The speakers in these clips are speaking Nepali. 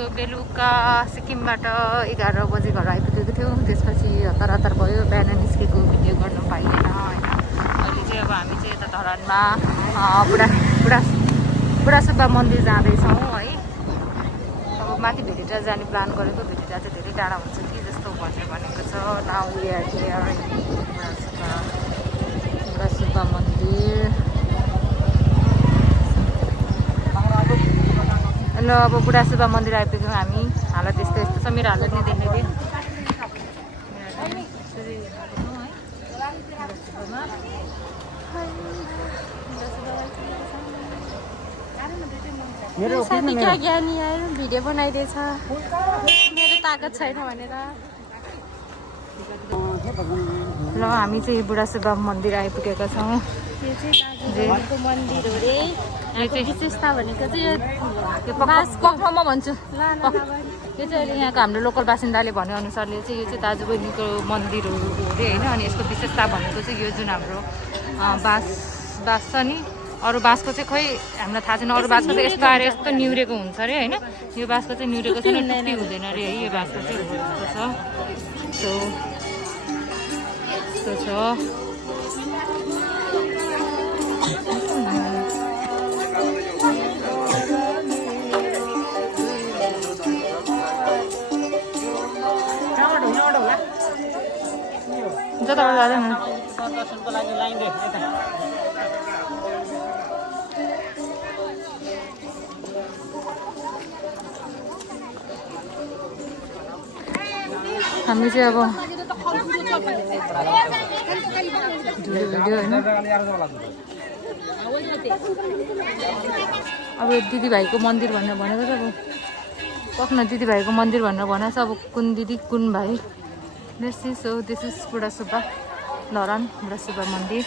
हिजो बेलुका सिक्किमबाट 11 बजे घर आइपुगेको थियौँ। त्यसपछि हतार हतार भयो, बिहान निस्केको भिडियो गर्न पाइएन होइन। अहिले चाहिँ अब हामी चाहिँ यता धरानमा बुढा सुब्बा मन्दिर जाँदैछौँ है। अब माथि भेटिटा जाने प्लान गरेको, भेटिटा चाहिँ धेरै टाढा हुन्छ कि जस्तो भनेको छ। नाउ वी आर हियर बुढा सुब्बा मन्दिर। ल अब बुढा सुब्बा मन्दिर आइपुग्यौँ हामी। हालत यस्तो छ, मेरो हालत नै देख्ने थिएँ। साथी क्या ज्ञानी आएर भिडियो बनाइदिएछ, मेरो ताकत छैन भनेर। ल हामी चाहिँ बुढा सुब्बा मन्दिर आइपुगेका छौँ। यो चाहिँ दाजुको मन्दिर हो रे। यहाँको विशेषता भनेको चाहिँ यो म भन्छु, यो चाहिँ अहिले यहाँको हाम्रो लोकल बासिन्दाले भनेअनुसारले चाहिँ यो चाहिँ दाजुबहिनीको मन्दिर हो अरे होइन। अनि यसको विशेषता भनेको चाहिँ यो जुन हाम्रो बाँस छ नि, अरू बाँसको चाहिँ खोइ हामीलाई थाहा छैन। अरू बाँसको चाहिँ यस्तो आएर यस्तो निहुरेको हुन्छ अरे होइन। यो बाँसको चाहिँ निहुरेको छैन, टुप्पी हुँदैन अरे है। यो बाँसको चाहिँ यस्तो छ। जताबाट जाँदैन दर्शनको लागि लाइन रे यता। हामी चाहिँ अब भिडियो होइन। अब दिदीभाइको मन्दिर भनेर भनेको छ। अब पक्न दिदीभाइको मन्दिर भनेर भनेको छ। अब कुन दिदी कुन भाइ। दिस इज बुढा सुब्बा धरान बुढा सुब्बा मन्दिर।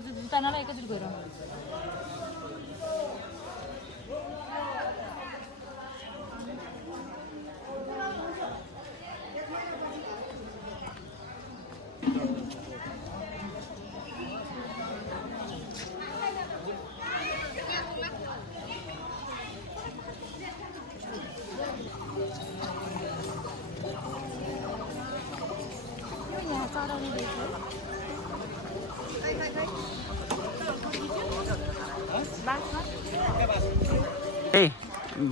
जुत्ता नलाइ एकैचोटि गएर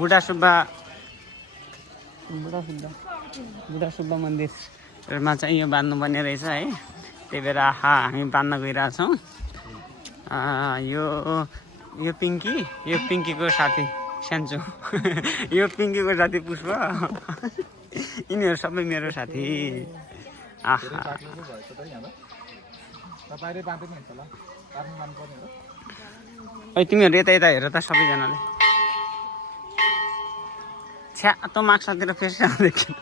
बुढा सुब्बा मन्दिरमा चाहिँ यो बाँध्नुपर्ने रहेछ है। त्यही भएर हामी बाँध्न गइरहेछौँ। यो पिङ्कीको साथी स्यान्चो यो पिङ्कीको साथी पुष्प, यिनीहरू सबै मेरो साथी। तिमीहरू यता हेर त सबैजनाले। छ्या त माक्सतिर फेरि देखिन।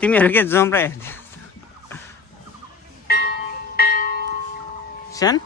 तिमीहरू के जम्रा हेर्दै सान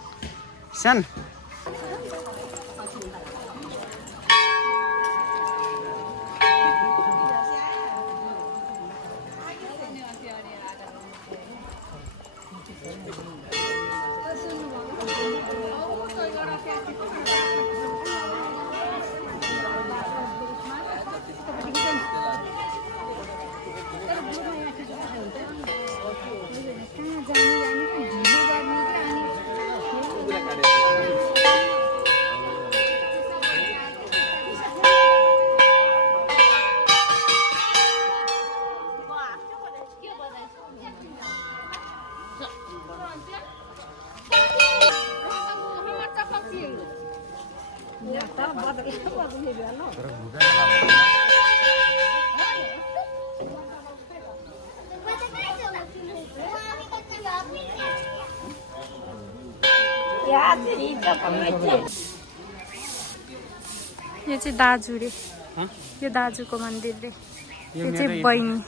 यो चाहिँ दाजु रे, यो दाजुको मन्दिर रे, यो चाहिँ बहिनी।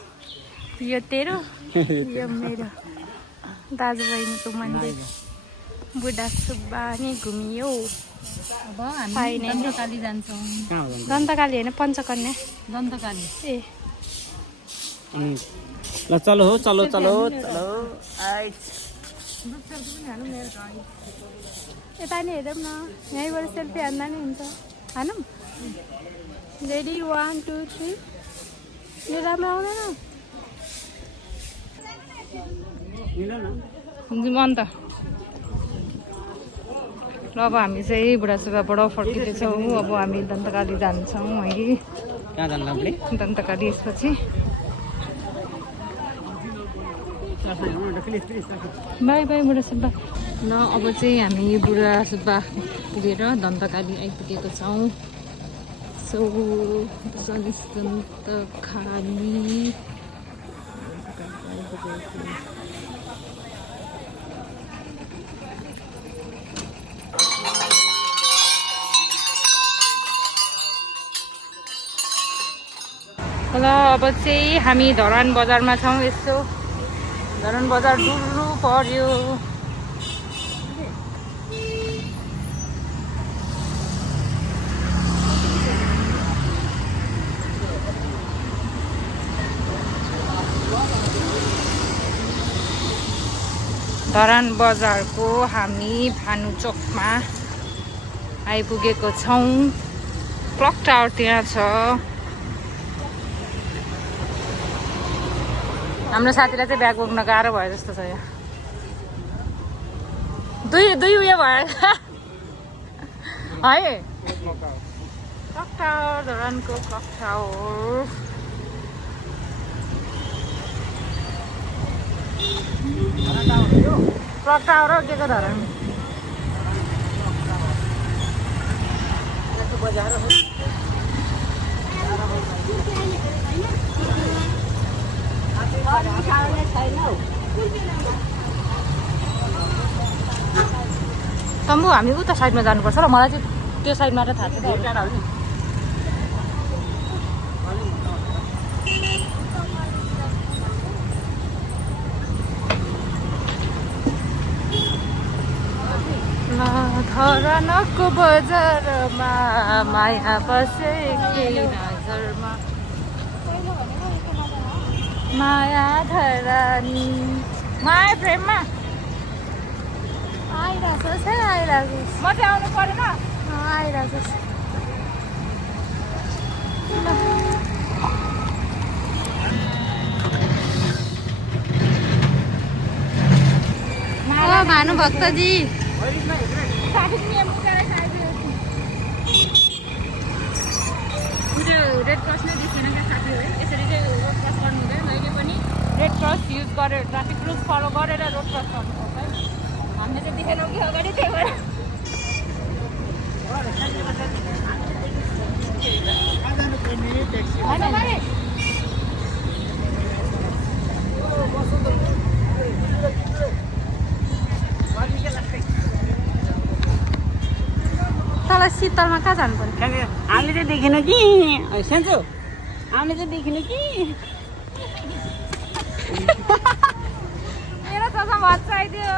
यो तेरो यो मेरो दाजुबहिनीको मन्दिर बुढा सुब्बा नि घुमियो अब हामी दन्तकाली जान्छौँ दन्तकाली होइन पञ्चकन्या दन्तकाली ए अनि ल चलो हो चलो चलो चलो यता नि हेरौँ न यहीँबाट सेल्फी हान्दा नि हुन्छ हानौँ रेडी 1 2 3 यो राम्रो आउँदैन अन्त ल अब हामी चाहिँ बुढासुब्बाबाट फर्किँदैछौँ अब हामी दन्तकाली जान्छौँ है कहाँ जानु लाग्ने दन्तकाली यसपछि बाई बाई बुढासुब्बा ल अब चाहिँ हामी बुढासुब्बा पुगेर दन्तकाली आइपुगेको छौँ सो दन्तकाली ल अब चाहिँ हामी धरान बजारमा छौँ यसो धरान बजार डुल्नु पर्यो धरान बजारको हामी भानु चोकमा आइपुगेको छौँ क्लक टावर त्यहाँ छ हाम्रो साथीलाई चाहिँ ब्याग बोक्न गाह्रो भयो जस्तो छ यहाँ दुई उयो भयो है क्लक टावर धरानको क्लक टावर क्लक टावर हो के को धरान तम्बु हामी उता साइडमा जानुपर्छ र मलाई चाहिँ त्यो साइडमा त थाहा छ धरानको बजारमा माया बसे नजरमा माया धरानी माया प्रेममा आइरहेको छ आइरहेको म चाहिँ आउनु परेन आइरहेको छ भानुभक्तजी रेड क्रस नै देखिएन क्या साथी है यसरी चाहिँ रोड क्रस गर्नु हुँदैन जहिले पनि रेड क्रस युज गरेर ट्राफिक रुल्स फलो गरेर रोड क्रस गर्नुपर्छ है हामीले चाहिँ देखेनौँ कि अगाडि त्यही भएर तल शीतलमा कहाँ जानु पर्यो हामीले चाहिँ देखेन कि सेन्चो हामीले चाहिँ देखेन कि मेरो चस्मा भत्काइदियो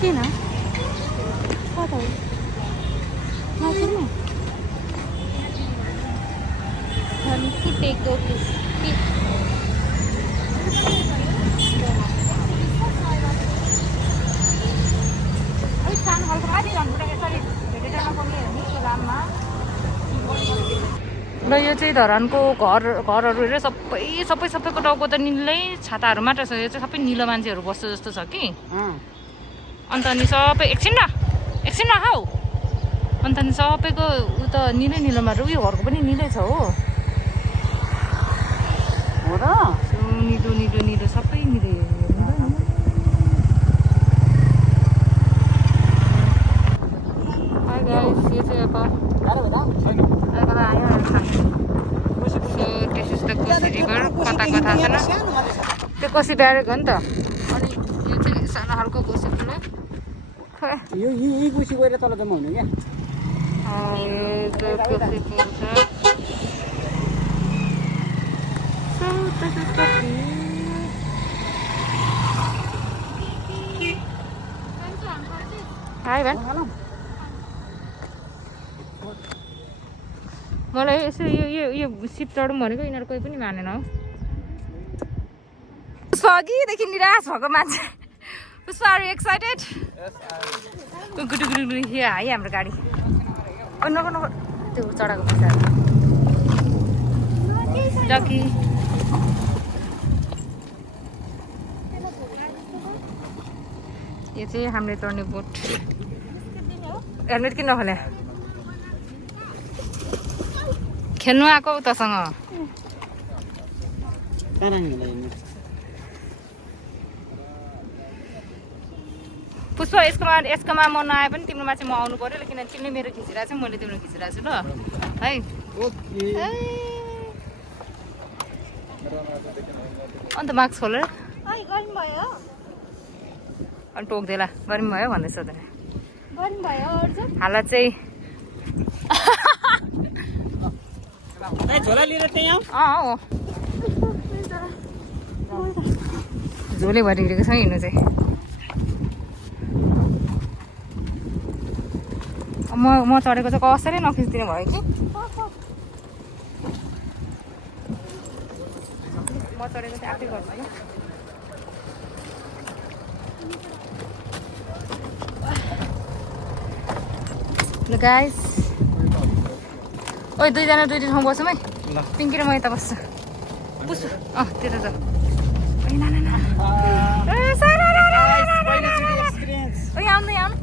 किन कता हो मासुमा फुटेको कुस्ती सानो खालको माथि झन्डुटा यसरी भेटेर नपाउने हो नि राममा र यो चाहिँ धरानको घरहरू हेरेर सबैको टाउको त निलै छाताहरू मात्र छ यो चाहिँ सबै निलो मान्छेहरू बस्छ जस्तो छ कि अन्त अनि सबै एकछिन न हौ अन्त अनि सबैको उ त निलो मात्र उयो घरको पनि निलै छ हो निलो सबै निलो यो चाहिँ अब कोसी रिभर कता छैन त्यो कोसी ब्यारेक हो नि त अनि यो चाहिँ सानो खालको कोसी पुल यही कोसी गएर तल जम्मा हुने क्या कोसी पुल छ This is so cute. Hi, Ben. मलाई यसो यो सिप चढौँ भनेको यिनीहरू कोही पनि मानेन हौ पुष्पा अघिदेखि निराश भएको मान्छे पुष्पा आर यु एक्साइटेड गुडु है हाम्रो गाडी नगर त्यो चढाएको पैसा डकी यो चाहिँ हामीले चढ्ने बोट हेलमेट किन नखोले खेल्नु आएको तसँग पुष्प यसकोमा म नआए पनि तिम्रोमा चाहिँ म आउनु पर्यो किनभने तिमीले मेरो खिचिरहेको छ मैले तिम्रो खिचिरहेको छु ल है अन्त मार्क्स खोलेर अनि टोक्देला गर्मी भयो भन्दैछ त हालत चाहिँ झोला लिएर त्यही आऊ हो झोले भएर हिँडेको छ हिँड्नु चाहिँ म चढेको चाहिँ कसरी नखिचिदिनु भयो कि म चढेको चाहिँ आफै गर्छु कि ल गाइस ओइ दुईजना दुईटी ठाउँ बसौँ है पिङ्की र म यता बस्छु पुस्छु त्यता त आउनु आउनु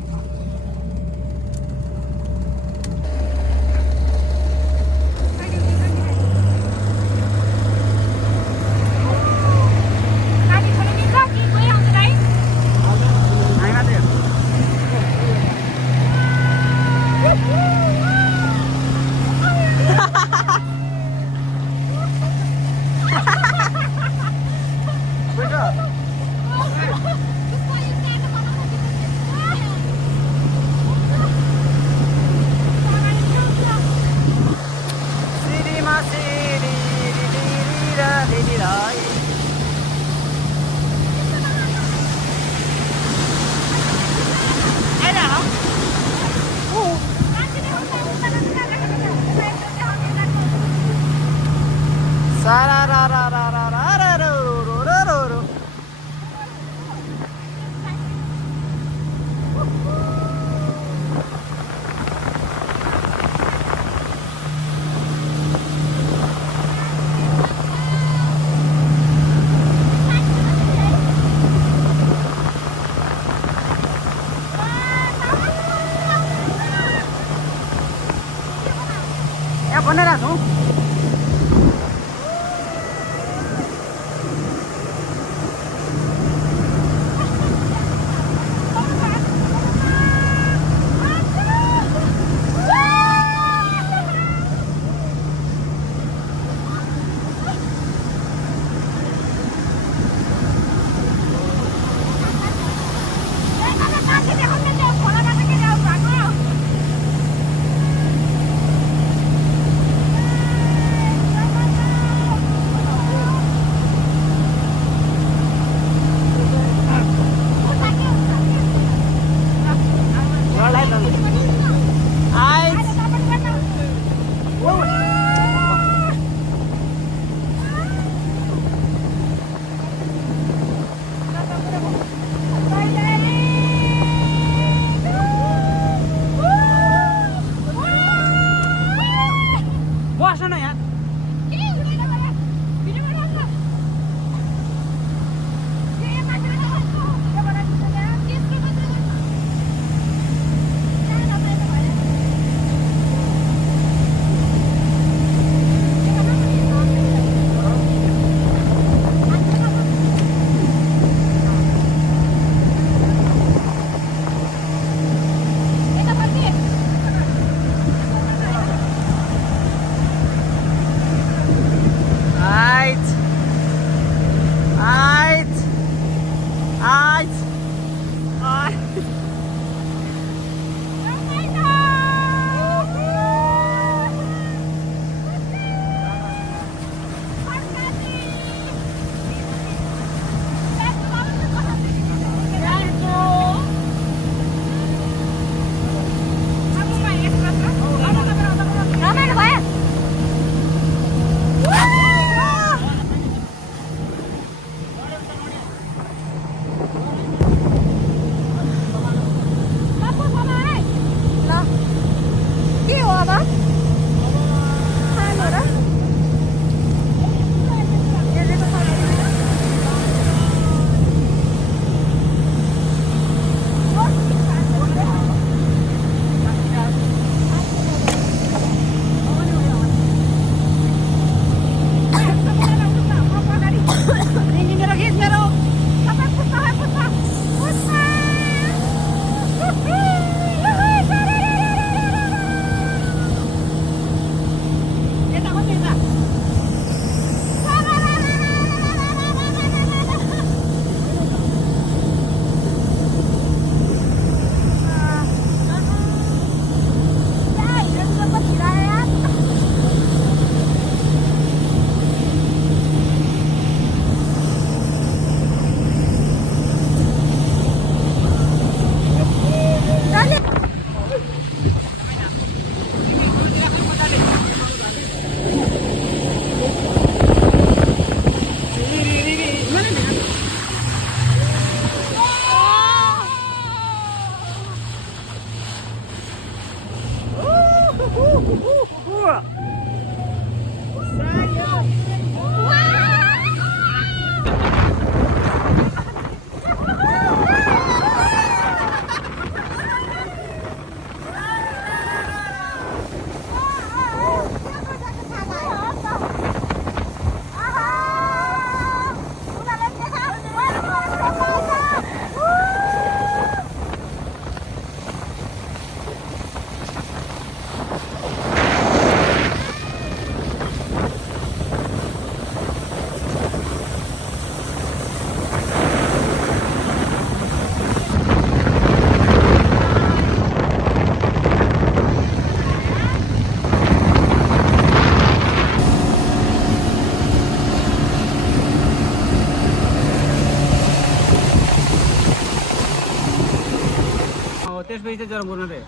दुई चाहिँ जरा बोल्नु रे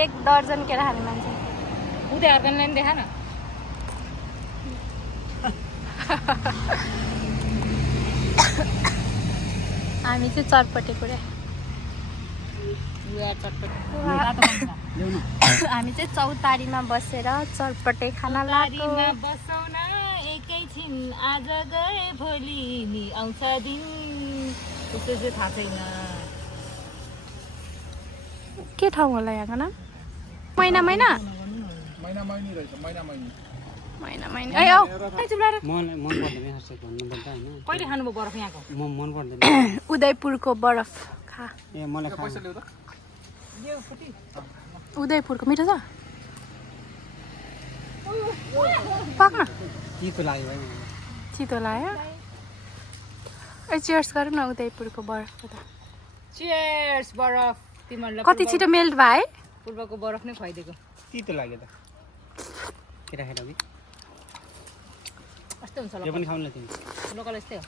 1 दर्जन केरा खाने मान्छे उतै अर्गनलाई देखा न हामी चाहिँ चटपटेको रे हामी चाहिँ चौतारीमा बसेर चटपटे खाना लाग्यो बसौँ न एकैछिन आज गए भोलि नि आउँछ दिन त्यस्तो चाहिँ थाहा छैन के ठाउँ होला यहाँको नाम मैना मैना मैना मैना ए औ मलाई मन पर्दैन हर्षक भन्नुपर्दा होइन कहिले खानुभयो बरफ यहाँको म मन पर्दैन उदयपुरको बरफ खा ए मलाई खा उदयपुरको मिठो छ पाक्न चितो लाग्यो भाइ चितो लाग्यो ए चियर्स गरौँ न उदयपुरको बरफको त चियर्स बरफ तिमीहरूलाई कति छिटो मेल्ट भयो है पूर्वको बरफ नै खुवाइदिएको चितो लाग्यो त के राखेर कि कस्तो हुन्छ यो पनि खाउँ न तिमी लोकल यस्तै हो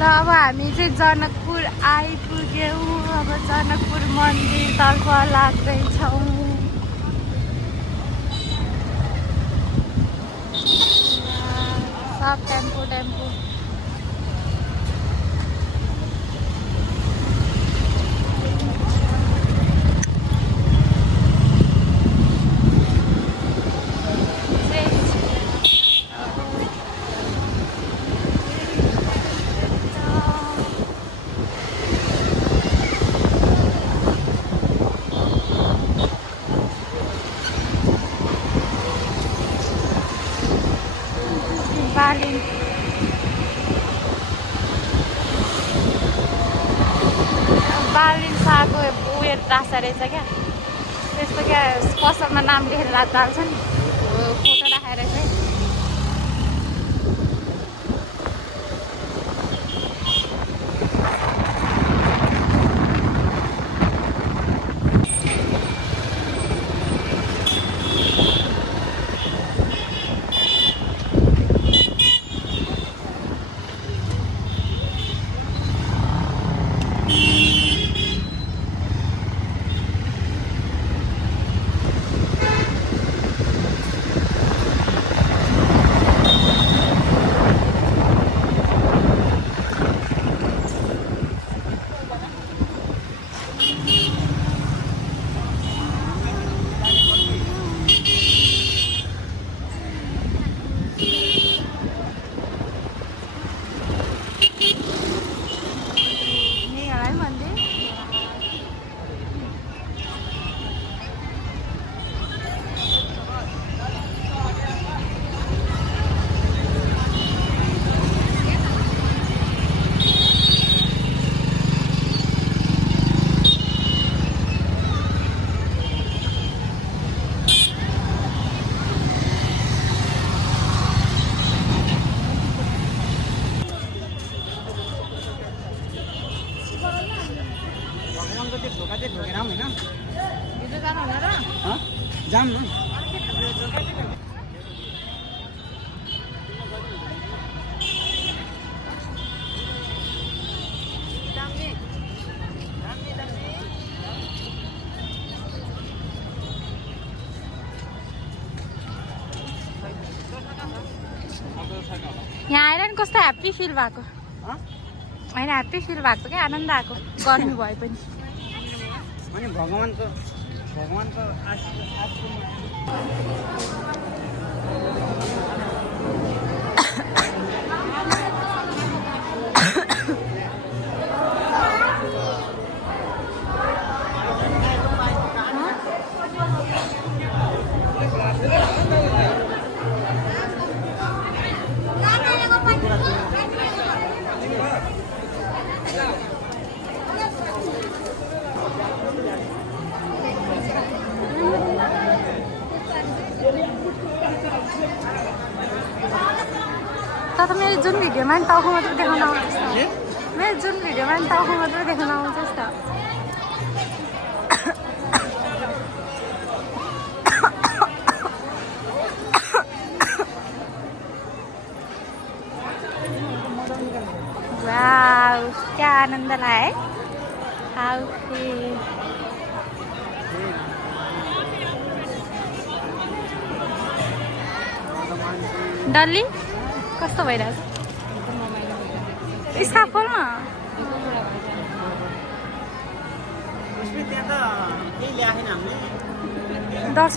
ल अब हामी चाहिँ जनकपुर आइपुग्यौँ अब जनकपुर मन्दिरतर्फ लाग्दैछौँ सब टेम्पो टेम्पो बालिन सागको उयो राख्छ रहेछ क्या त्यस्तो क्या पसलमा नाम लेखेर हाल्छ नि फोटो राखेर चाहिँ जाम न यहाँ आएर नि कस्तो ह्याप्पी फिल भएको होइन ह्याप्पी फिल भएको क्या आनन्द आएको गर्मी भए पनि अनि भगवानको आशीर्वाद त मेरो जुन भिडियोमा नि टाउको मात्रै देखाउन आउँछ मेरो जुन भिडियोमा नि टाउको मात्रै देखाउन आउँछ त वाउ क्या आनन्दलाई है हाउसी डल्ली कस्तो भइरहेछ स्काफ खोल्न त्यहाँ त केही ल्याएन हामीले दस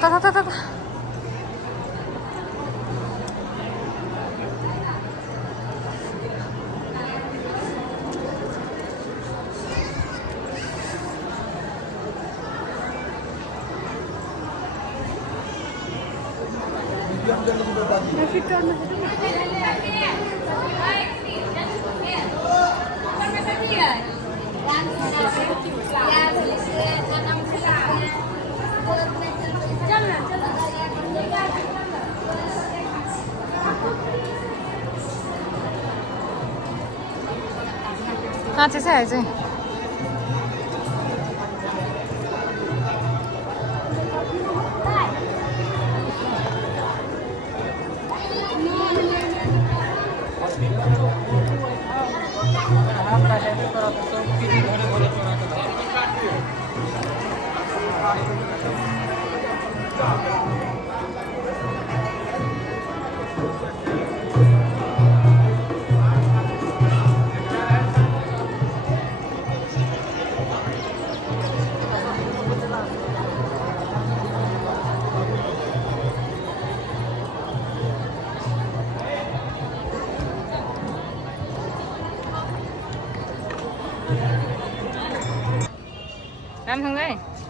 Ata. कहाँ चाहिँ चाहिँ राम्रोसँगै